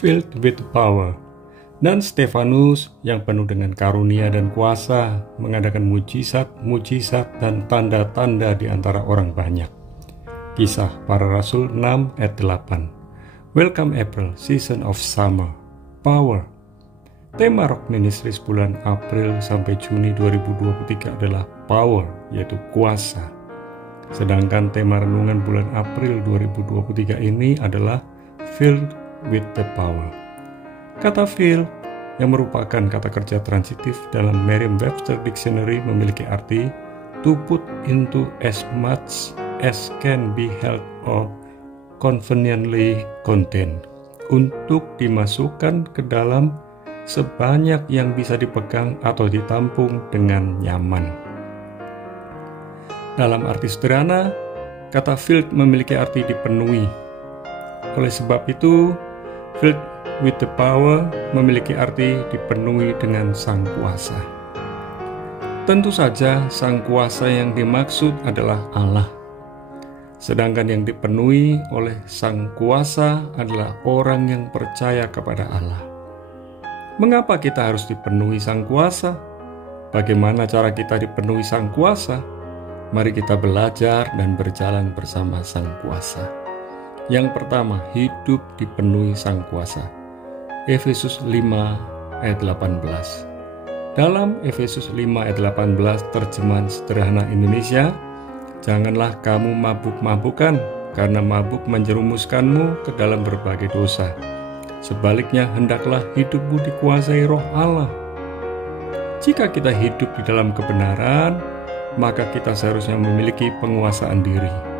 filled with power. Dan Stefanus yang penuh dengan karunia dan kuasa mengadakan mujizat-mujizat dan tanda-tanda di antara orang banyak. Kisah Para Rasul 6 ayat 8. Welcome April, season of summer, power. Tema Rock Ministries bulan April sampai Juni 2023 adalah power, yaitu kuasa. Sedangkan tema renungan bulan April 2023 ini adalah filled with the power. Kata fill yang merupakan kata kerja transitif dalam Merriam-Webster Dictionary memiliki arti to put into as much as can be held or conveniently contained, untuk dimasukkan ke dalam sebanyak yang bisa dipegang atau ditampung dengan nyaman. Dalam arti sederhana, kata filled memiliki arti dipenuhi. Oleh sebab itu, filled with the power memiliki arti dipenuhi dengan sang kuasa. Tentu saja sang kuasa yang dimaksud adalah Allah. Sedangkan yang dipenuhi oleh sang kuasa adalah orang yang percaya kepada Allah. Mengapa kita harus dipenuhi sang kuasa? Bagaimana cara kita dipenuhi sang kuasa? Mari kita belajar dan berjalan bersama sang kuasa. Yang pertama, hidup dipenuhi sang kuasa. Efesus 5 ayat 18. Dalam Efesus 5 ayat 18 terjemahan sederhana Indonesia, janganlah kamu mabuk-mabukan, karena mabuk menjerumuskanmu ke dalam berbagai dosa. Sebaliknya hendaklah hidupmu dikuasai Roh Allah. Jika kita hidup di dalam kebenaran, maka kita seharusnya memiliki penguasaan diri.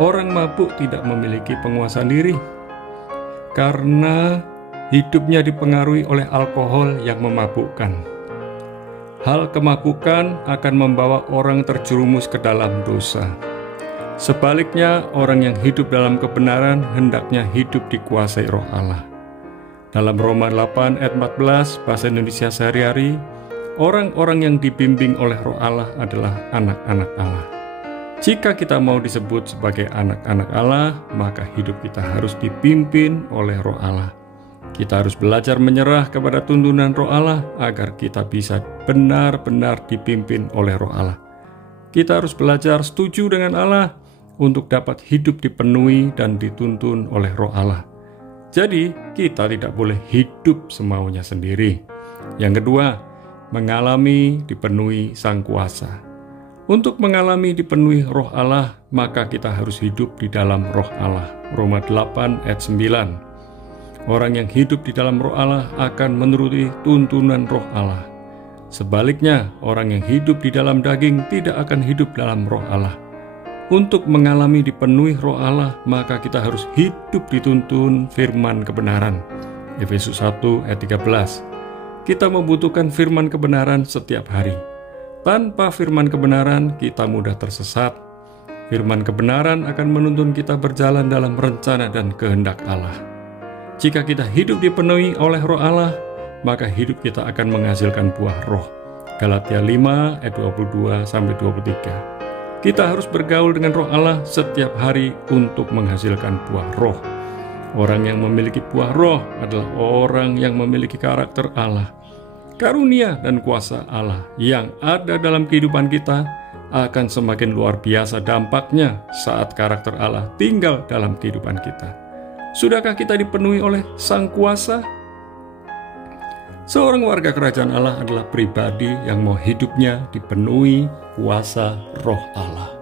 Orang mabuk tidak memiliki penguasaan diri karena hidupnya dipengaruhi oleh alkohol yang memabukkan. Hal kemabukan akan membawa orang terjerumus ke dalam dosa. Sebaliknya, orang yang hidup dalam kebenaran hendaknya hidup dikuasai Roh Allah. Dalam Roma 8 ayat 14 bahasa Indonesia sehari-hari, orang-orang yang dibimbing oleh Roh Allah adalah anak-anak Allah. Jika kita mau disebut sebagai anak-anak Allah, maka hidup kita harus dipimpin oleh Roh Allah. Kita harus belajar menyerah kepada tuntunan Roh Allah agar kita bisa benar-benar dipimpin oleh Roh Allah. Kita harus belajar setuju dengan Allah untuk dapat hidup dipenuhi dan dituntun oleh Roh Allah. Jadi, kita tidak boleh hidup semaunya sendiri. Yang kedua, mengalami dipenuhi sang kuasa. Untuk mengalami dipenuhi Roh Allah, maka kita harus hidup di dalam Roh Allah. Roma 8 ayat 9. Orang yang hidup di dalam Roh Allah akan menuruti tuntunan Roh Allah. Sebaliknya, orang yang hidup di dalam daging tidak akan hidup dalam Roh Allah. Untuk mengalami dipenuhi Roh Allah, maka kita harus hidup dituntun firman kebenaran. Efesus 1 ayat 13. Kita membutuhkan firman kebenaran setiap hari. Tanpa firman kebenaran, kita mudah tersesat. Firman kebenaran akan menuntun kita berjalan dalam rencana dan kehendak Allah. Jika kita hidup dipenuhi oleh Roh Allah, maka hidup kita akan menghasilkan buah roh. Galatia 5 ayat 22-23. Kita harus bergaul dengan Roh Allah setiap hari untuk menghasilkan buah roh. Orang yang memiliki buah roh adalah orang yang memiliki karakter Allah. Karunia dan kuasa Allah yang ada dalam kehidupan kita akan semakin luar biasa dampaknya saat karakter Allah tinggal dalam kehidupan kita. Sudahkah kita dipenuhi oleh sang kuasa? Seorang warga kerajaan Allah adalah pribadi yang mau hidupnya dipenuhi kuasa Roh Allah.